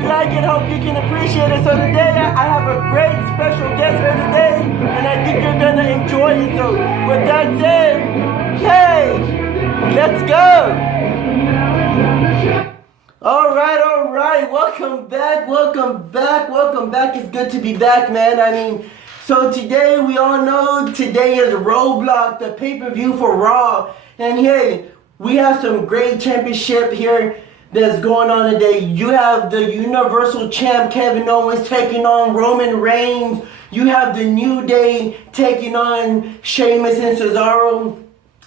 you like it. Hope you can appreciate it. So today I have a great special guest here today, and I think you're gonna enjoy it. So with that said, hey, let's go. All right. Welcome back. It's good to be back, man. I mean, so today we all know today is Roadblock, the pay-per-view for Raw, and hey, we have some great championship here that's going on today. You have the Universal Champ Kevin Owens taking on Roman Reigns. You have the New Day taking on Sheamus and Cesaro,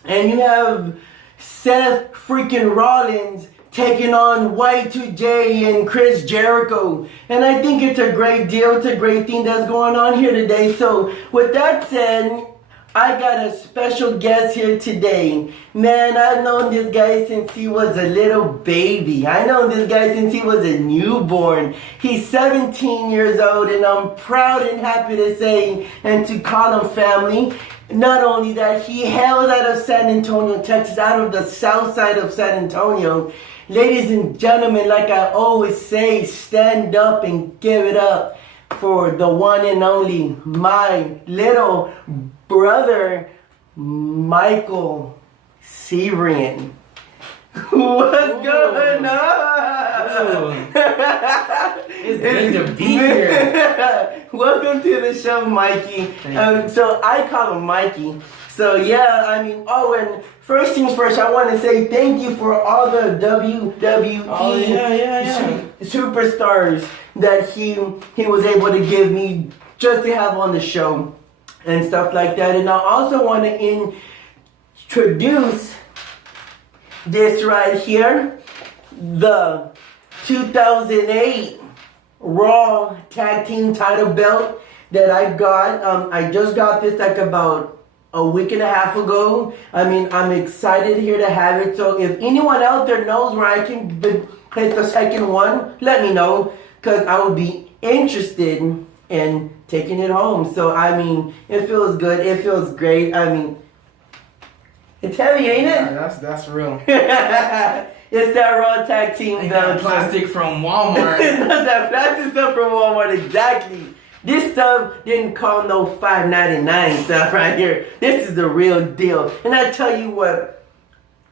and you have Seth freaking Rollins taking on Y2J and Chris Jericho. And I think it's a great deal. It's a great thing that's going on here today. So with that said, I got a special guest here today. Man, I've known this guy since he was a little baby. I know this guy since he was a newborn. He's 17 years old, and I'm proud and happy to say and to call him family. Not only that, he hails out of San Antonio, Texas, out of the south side of San Antonio. Ladies and gentlemen, like I always say, stand up and give it up for the one and only, my little brother, Michael Severin. What's going on? It's good to be here. Welcome to the show, Mikey. So I call him Mikey. So yeah, I mean, and first things first, I want to say thank you for all the WWE superstars that he was able to give me just to have on the show and stuff like that. And I also want to introduce this right here, the 2008 Raw Tag Team title belt that I got. I just got this like about a week and a half ago. I mean, I'm excited here to have it. So if anyone out there knows where I can hit the second one, let me know, because I would be interested in taking it home. So I mean, it feels good. It feels great. I mean, it's heavy, ain't it? Yeah, that's real. It's that Raw Tag Team belt. Plastic from Walmart. That plastic stuff from Walmart, exactly. This stuff didn't call no $5.99 stuff right here. This is the real deal. And I tell you what,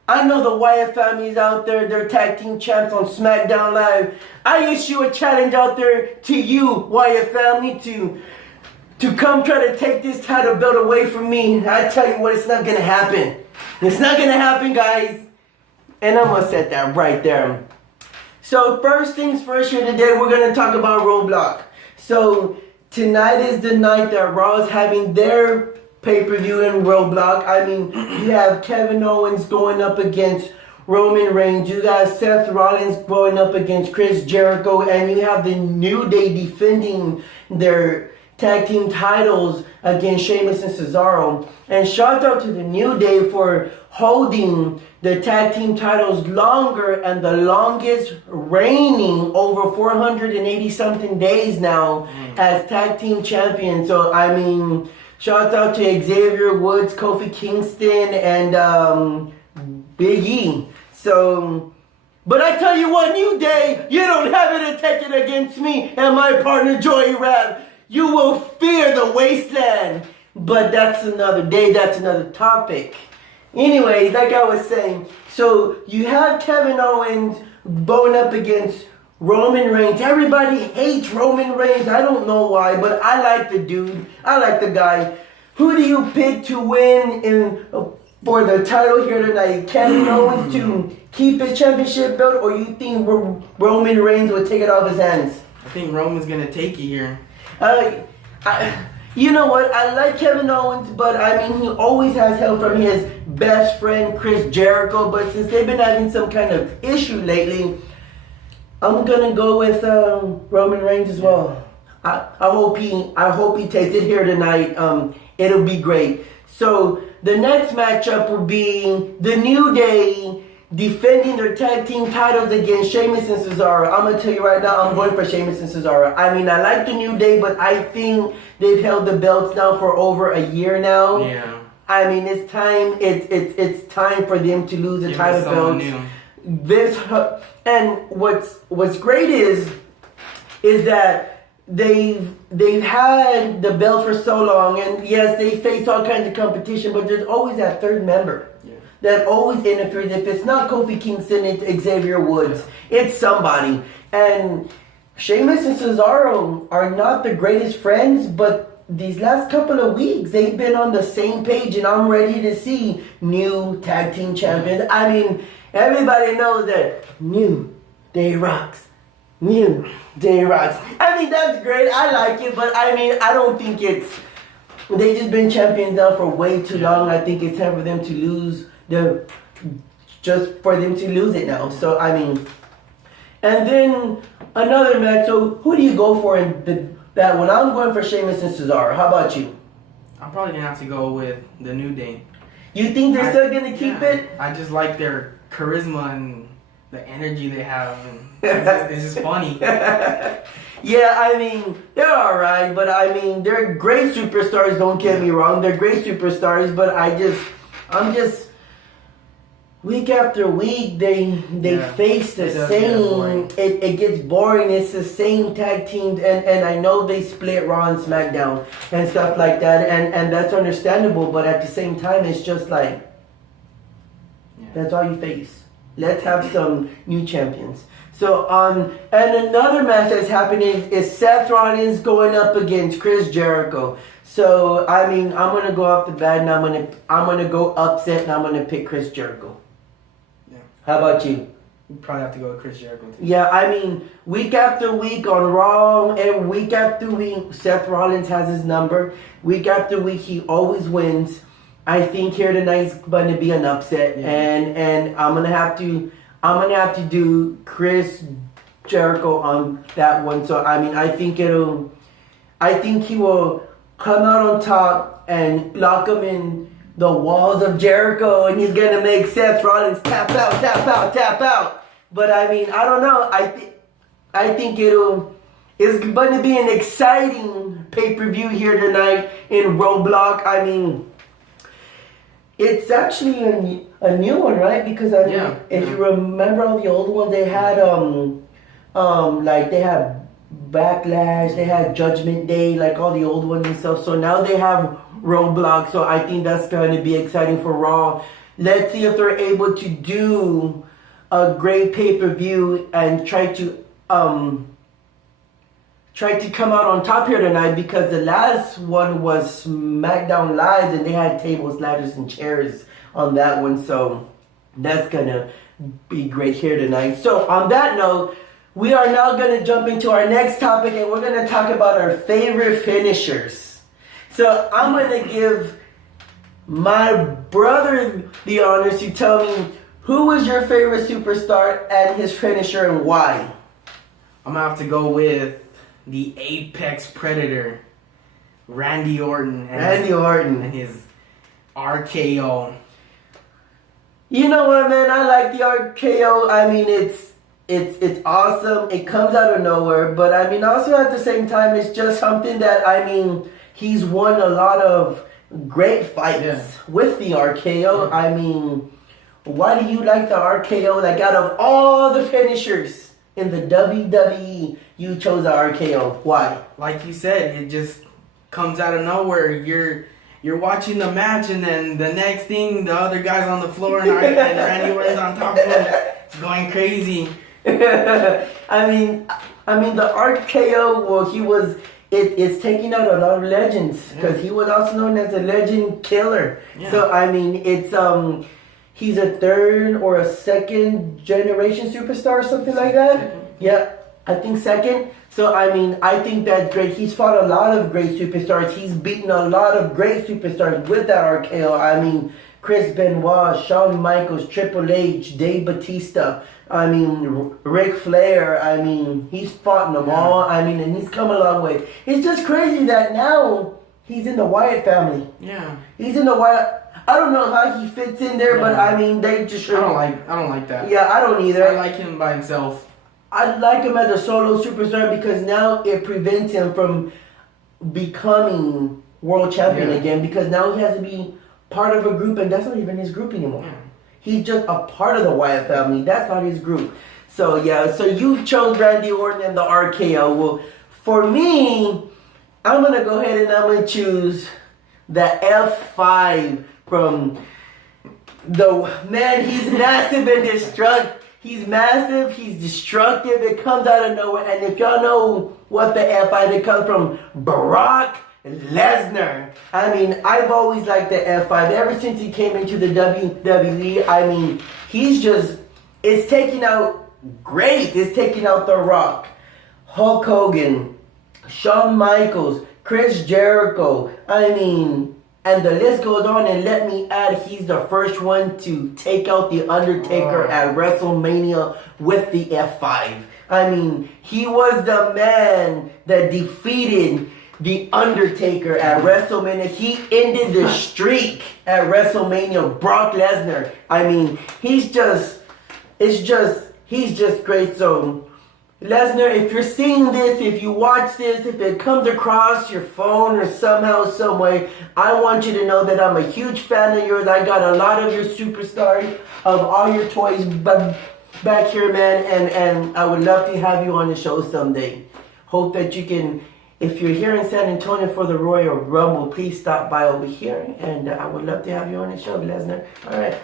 I know the Wyatt families out there, they're tag team champs on SmackDown Live. I issue a challenge out there to you, Wyatt family, to come try to take this title belt away from me. I tell you what, it's not gonna happen. It's not gonna happen, guys. And I'm gonna set that right there. So first things first here today, we're gonna talk about Roadblock. So tonight is the night that Raw is having their pay-per-view in Roadblock. I mean, you have Kevin Owens going up against Roman Reigns. You got Seth Rollins going up against Chris Jericho. And you have the New Day defending their tag team titles against Sheamus and Cesaro. And shout out to the New Day for holding the tag team titles longer and the longest reigning over 480 something days now as tag team champions. So I mean, shout out to Xavier Woods, Kofi Kingston, and Big E. So, but I tell you what, New Day, you don't have it to take it against me and my partner Joey Rab. You will fear the wasteland. But that's another day, that's another topic. Anyway, like I was saying, so you have Kevin Owens going up against Roman Reigns. Everybody hates Roman Reigns. I don't know why, but I like the dude. I like the guy. Who do you pick to win for the title here tonight? Kevin Owens to keep his championship belt, or you think Roman Reigns will take it off his hands? I think Roman's gonna take it here. You know what? I like Kevin Owens, but I mean, he always has help from his best friend, Chris Jericho. But since they've been having some kind of issue lately, I'm gonna go with Roman Reigns as well. I hope he takes it here tonight. It'll be great. So the next matchup will be the New Day defending their tag team titles against Sheamus and Cesaro. I'm going to tell you right now, I'm going for Sheamus and Cesaro. I mean, I like the New Day, but I think they've held the belts now for over a year now. Yeah. I mean, it's time. It's time for them to lose the title belts. And what's great is is that they've had the belt for so long, and yes, they face all kinds of competition, but there's always that third member that always interferes. If it's not Kofi Kingston, it's Xavier Woods. It's somebody. And Sheamus and Cesaro are not the greatest friends, but these last couple of weeks, they've been on the same page, and I'm ready to see new tag team champions. I mean, everybody knows that New Day rocks. New Day rocks. I mean, that's great. I like it, but I mean, I don't think it's... They've just been champions now for way too long. I think it's time for them to lose just for them to lose it now. So, I mean... And then another match. So, who do you go for in that one? I'm going for Sheamus and Cesaro. How about you? I'm probably going to have to go with the New Day. You think they're still going to keep it? I just like their charisma and the energy they have. And it's just funny. Yeah, I mean, they're alright, but I mean, they're great superstars, don't get me wrong. They're great superstars, but I'm just, week after week, they face the same, it gets boring, it's the same tag teams, and I know they split Raw and SmackDown and stuff like that, and that's understandable, but at the same time, it's just like, that's all you face. Let's have some new champions. So, and another match that's happening is Seth Rollins going up against Chris Jericho. So, I mean, I'm gonna go off the bat, and I'm gonna go upset, and I'm gonna pick Chris Jericho. Yeah. How about you? You probably have to go with Chris Jericho too. Yeah, I mean, week after week on Raw, and week after week, Seth Rollins has his number. Week after week, he always wins. I think here tonight's going to be an upset, and I'm gonna have to do Chris Jericho on that one. So I mean, I think he will come out on top and lock him in the walls of Jericho, and he's gonna make Seth Rollins tap out, tap out, tap out. But I mean, I don't know. I think it's going to be an exciting pay-per-view here tonight in Roadblock. I mean, it's actually a new one, right? Because I mean, if you remember all the old ones, they had like they had Backlash, they had Judgment Day, like all the old ones and stuff. So now they have Roadblock. So I think that's going to be exciting for Raw. Let's see if they're able to do a great pay-per-view and try to come out on top here tonight, because the last one was SmackDown Live and they had tables, ladders, and chairs on that one. So that's gonna be great here tonight. So on that note, we are now gonna jump into our next topic, and we're gonna talk about our favorite finishers. So I'm gonna give my brother the honors to tell me, who was your favorite superstar and his finisher and why? I'm gonna have to go with the Apex Predator, Randy Orton. And his RKO. You know what, man? I like the RKO. I mean, it's awesome. It comes out of nowhere, but I mean, also at the same time, it's just something that, I mean, he's won a lot of great fights with the RKO. I mean, why do you like the RKO? Like, out of all the finishers in the WWE, you chose the RKO. Why? Like you said, it just comes out of nowhere. You're watching the match, and then the next thing, the other guy's on the floor, and Randy Orton's on top of him. It's going crazy. I mean, the RKO. Well, it's taking out a lot of legends, because he was also known as a legend killer. Yeah. So I mean, it's he's a third or a second generation superstar or something like that. Yeah, I think second. So, I mean, I think that's great. He's fought a lot of great superstars. He's beaten a lot of great superstars with that RKO. I mean, Chris Benoit, Shawn Michaels, Triple H, Dave Bautista. I mean, Ric Flair. I mean, he's fought them all. I mean, and he's come a long way. It's just crazy that now he's in the Wyatt family. Yeah. He's in the Wyatt. I don't know how he fits in there, but I mean, they just... I don't like that. Yeah, I don't either. I like him by himself. I like him as a solo superstar, because now it prevents him from becoming world champion again, because now he has to be part of a group, and that's not even his group anymore. Yeah. He's just a part of the Wyatt family. That's not his group. So yeah, so you chose Randy Orton and the RKO. Well, for me, I'm gonna go ahead and I'm gonna choose the F5 from the man. He's massive and destructive. He's massive. He's destructive. It comes out of nowhere. And if y'all know what the F5, it comes from Brock Lesnar. I mean, I've always liked the F5 ever since he came into the WWE. I mean, he's just, it's taking out great. It's taking out The Rock, Hulk Hogan, Shawn Michaels, Chris Jericho. I mean, and the list goes on, and let me add, he's the first one to take out The Undertaker at WrestleMania with the F5. I mean, he was the man that defeated The Undertaker at WrestleMania. He ended the streak at WrestleMania, Brock Lesnar. I mean, he's just great. So, Lesnar, if you're seeing this, if you watch this, if it comes across your phone or somehow, some way, I want you to know that I'm a huge fan of yours. I got a lot of your superstars, of all your toys back here, man, and I would love to have you on the show someday. Hope that you can, if you're here in San Antonio for the Royal Rumble, please stop by over here, and I would love to have you on the show, Lesnar. All right.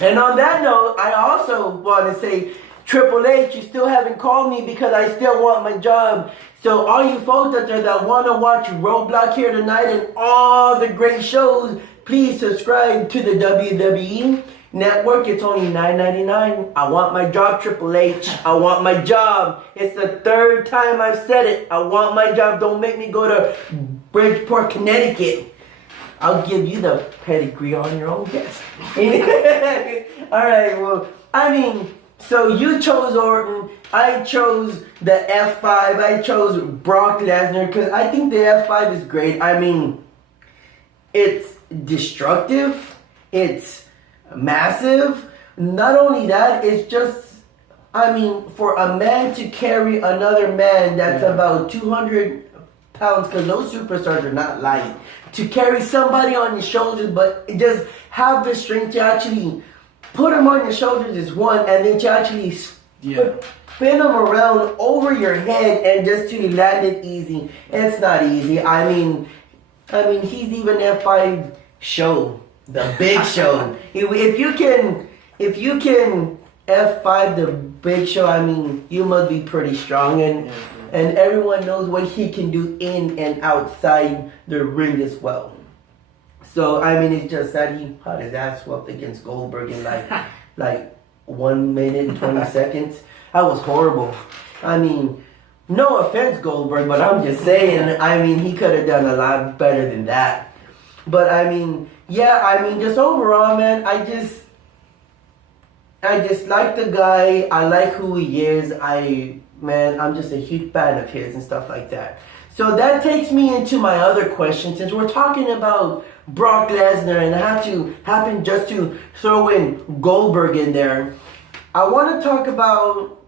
And on that note, I also want to say, Triple H, you still haven't called me because I still want my job. So all you folks out there that want to watch Roadblock here tonight and all the great shows, please subscribe to the WWE Network. It's only $9.99. I want my job, Triple H. I want my job. It's the third time I've said it. I want my job. Don't make me go to Bridgeport, Connecticut. I'll give you the pedigree on your own guess. All right, well, I mean, so you chose Orton, I chose the F5, I chose Brock Lesnar, because I think the F5 is great. I mean, it's destructive, it's massive. Not only that, it's just, I mean, for a man to carry another man that's about 200 pounds, because those superstars are not light, to carry somebody on your shoulders, but just have the strength to actually put them on your shoulders is one, and then to actually spin them around over your head and just to land it easy. It's not easy. I mean, he's even F5 show, the Big Show. If you can F5 the Big Show, I mean, you must be pretty strong, and everyone knows what he can do in and outside the ring as well. So, I mean, it's just that he had his ass whooped against Goldberg in like 1 minute and 20 seconds. That was horrible. I mean, no offense, Goldberg, but I'm just saying, I mean, he could have done a lot better than that. But, I mean, yeah, I mean, just overall, man, I just like the guy. I like who he is. I'm just a huge fan of his and stuff like that. So that takes me into my other question. Since we're talking about Brock Lesnar and happen just to throw in Goldberg in there, I want to talk about,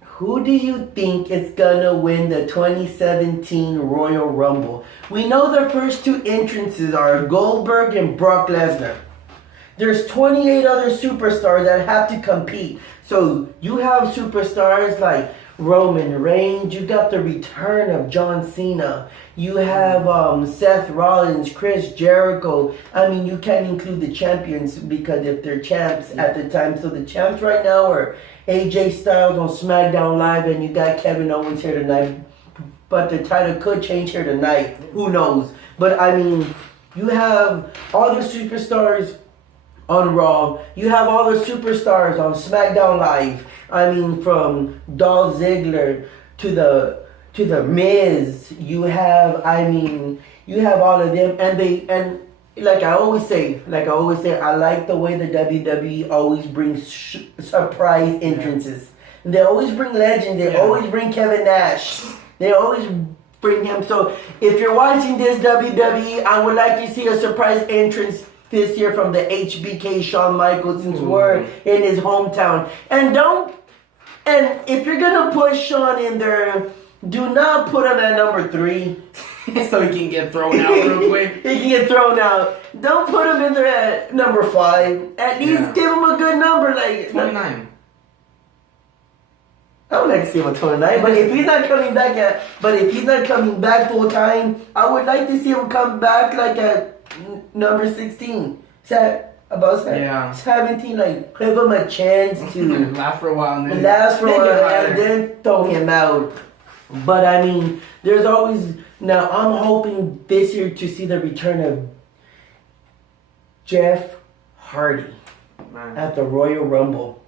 who do you think is gonna win the 2017 Royal Rumble? We know the first two entrances are Goldberg and Brock Lesnar. There's 28 other superstars that have to compete. So you have superstars like Roman Reigns, you got the return of John Cena, you have Seth Rollins, Chris Jericho. I mean, you can't include the champions because if they're champs at the time. So the champs right now are AJ Styles on SmackDown Live, and you got Kevin Owens here tonight. But the title could change here tonight. Who knows? But I mean, you have all the superstars on Raw. You have all the superstars on SmackDown Live. I mean, from Dolph Ziggler to the Miz. You have all of them, and like I always say, I like the way the WWE always brings surprise entrances. They always bring legends. They always bring Kevin Nash. They always bring him. So if you're watching this WWE, I would like to see a surprise entrance this year from the HBK Shawn Michaels, since we're in his hometown. And if you're gonna put Shawn in there, do not put him at number 3. So he can get thrown out real quick. He can get thrown out. Don't put him in there at number 5. At least give him a good number, like 29. I would like to see him on 29, but if he's not coming back full time, I would like to see him come back like at number 16. Yeah. 17, like give him a chance to last for a while and then last for a then get while hired. and then throw him out. But I mean, there's always now. I'm hoping this year to see the return of Jeff Hardy Man. at the Royal Rumble.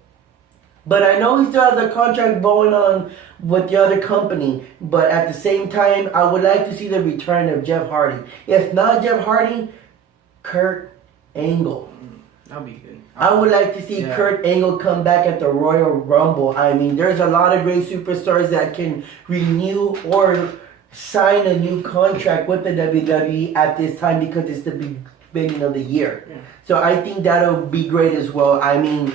But I know he still has a contract going on with the other company. But at the same time, I would like to see the return of Jeff Hardy. If not Jeff Hardy, Kurt Angle. That'll be good. I would like to see Kurt Angle come back at the Royal Rumble. I mean, there's a lot of great superstars that can renew or sign a new contract with the WWE at this time because it's the beginning of the year. Yeah. So I think that'll be great as well. I mean,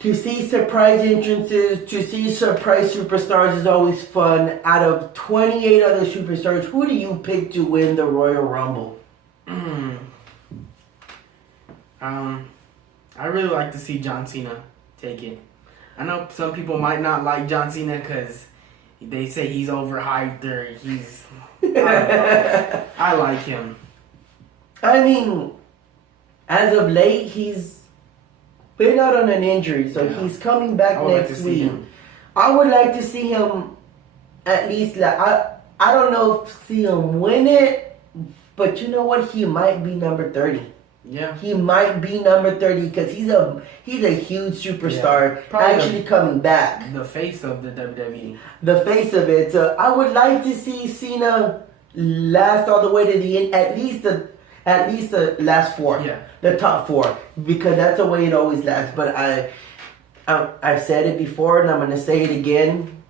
to see surprise entrances, to see surprise superstars is always fun. Out of 28 other superstars, who do you pick to win the Royal Rumble? I really like to see John Cena take it. I know some people might not like John Cena because they say he's overhyped or he's... I like him. I mean, as of late, he's been out on an injury, so he's coming back I would like next to see week. him. I would like to see him at least. I don't know if see him win it, but you know what? He might be number 30. Yeah. He might be number 30 because he's a huge superstar Probably actually coming back. The face of the WWE. The face of it. So I would like to see Cena last all the way to the end, at least the last four. Yeah. The top four, because that's the way it always lasts. But I've said it before, and I'm gonna say it again.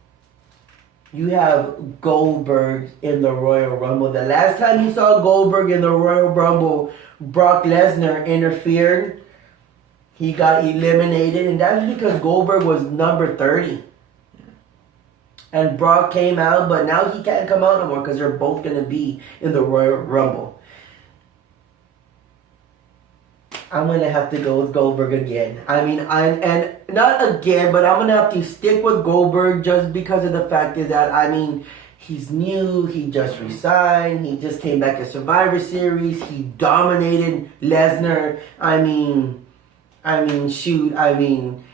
You have Goldberg in the Royal Rumble. The last time you saw Goldberg in the Royal Rumble, Brock Lesnar interfered. He got eliminated, and that's because Goldberg was number 30. And Brock came out, but now he can't come out no more because they're both gonna be in the Royal Rumble. I'm gonna have to go with Goldberg again. I mean, and not again, but I'm gonna have to stick with Goldberg just because of the fact is that I mean, he's new. He just resigned. He just came back to Survivor Series. He dominated Lesnar. I mean, shoot. I mean,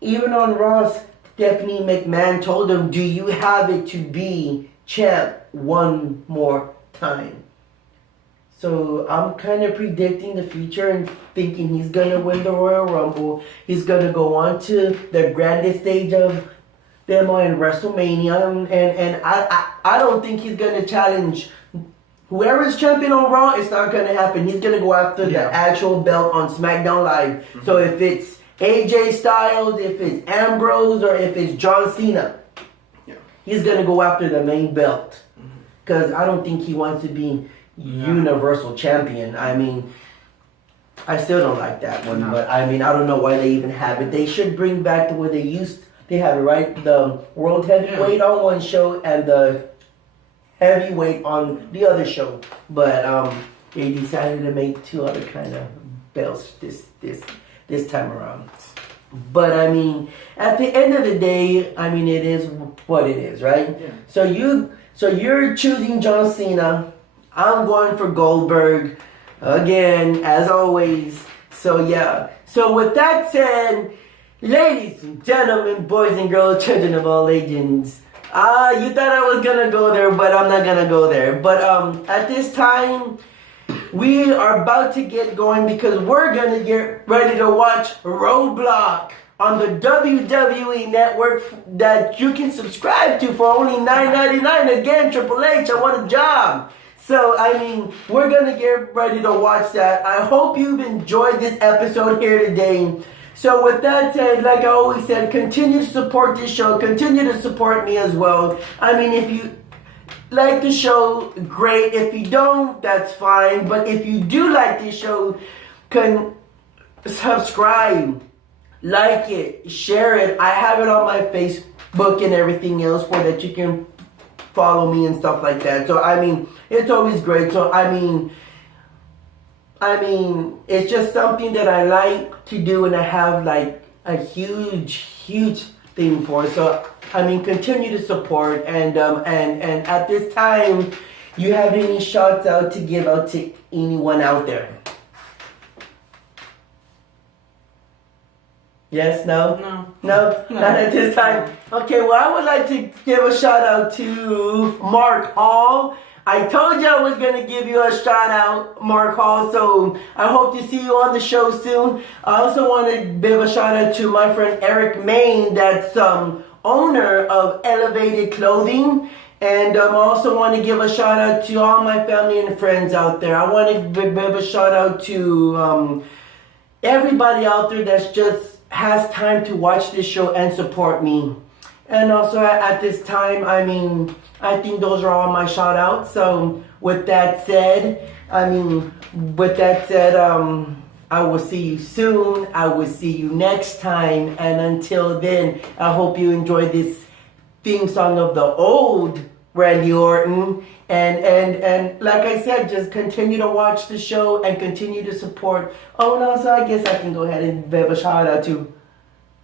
even on Raw, Stephanie McMahon told him, "Do you have it to be champ one more time?" So I'm kind of predicting the future and thinking he's going to win the Royal Rumble. He's going to go on to the grandest stage of them in WrestleMania. And I don't think he's going to challenge whoever's champion on Raw. It's not going to happen. He's going to go after the actual belt on SmackDown Live. Mm-hmm. So if it's AJ Styles, if it's Ambrose, or if it's John Cena, he's going to go after the main belt. Because I don't think he wants to be Universal Champion. I mean, I still don't like that one, but I mean, I don't know why they even have it. They should bring back the way they have it, right? The World Heavyweight on one show and the Heavyweight on the other show. But they decided to make two other kind of belts this time around. But I mean, at the end of the day, I mean, it is what it is, right? Yeah. So you're choosing John Cena. I'm going for Goldberg again, as always. So yeah. So with that said, ladies and gentlemen, boys and girls, children of all ages, you thought I was gonna go there, but I'm not gonna go there. But at this time, we are about to get going because we're gonna get ready to watch Roadblock on the WWE Network that you can subscribe to for only $9.99. Again, Triple H, I want a job. So, I mean, we're going to get ready to watch that. I hope you've enjoyed this episode here today. So, with that said, like I always said, continue to support this show. Continue to support me as well. I mean, if you like the show, great. If you don't, that's fine. But if you do like this show, subscribe, like it, share it. I have it on my Facebook and everything else for that you can follow me and stuff like that. So I mean, it's always great. So I mean, it's just something that I like to do, and I have like a huge thing for us. So I mean, continue to support and at this time, you have any shouts out to give out to anyone out there? Yes, no? No, not at this time. Okay, well, I would like to give a shout out to Mark Hall. I told you I was going to give you a shout out, Mark Hall, so I hope to see you on the show soon. I also want to give a shout out to my friend Eric Main, that's owner of Elevated Clothing. And I also want to give a shout out to all my family and friends out there. I want to give a shout out to everybody out there that's just has time to watch this show and support me. And also at this time, I mean, I think those are all my shout outs. So with that said, I will see you soon. I will see you next time. And until then, I hope you enjoy this theme song of the old Randy Orton. And like I said, just continue to watch the show and continue to support. Oh, and also I guess I can go ahead and give a shout out to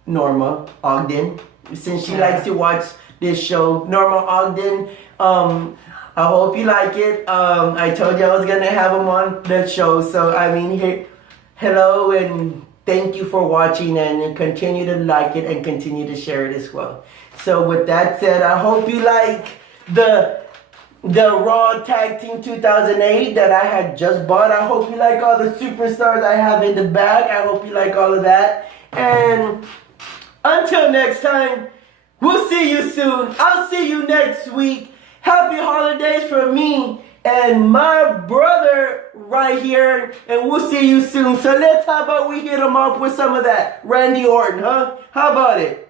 Norma Ogden, since she likes to watch this show. Norma Ogden, I hope you like it. I told you I was gonna have them on the show, so I mean, hello and thank you for watching, and continue to like it and continue to share it as well. So with that said, I hope you like the Raw Tag Team 2008 that I had just bought. I hope you like all the superstars I have in the bag. I hope you like all of that. And until next time, we'll see you soon. I'll see you next week. Happy holidays from me and my brother right here. And we'll see you soon. So how about we hit him up with some of that Randy Orton, huh? How about it?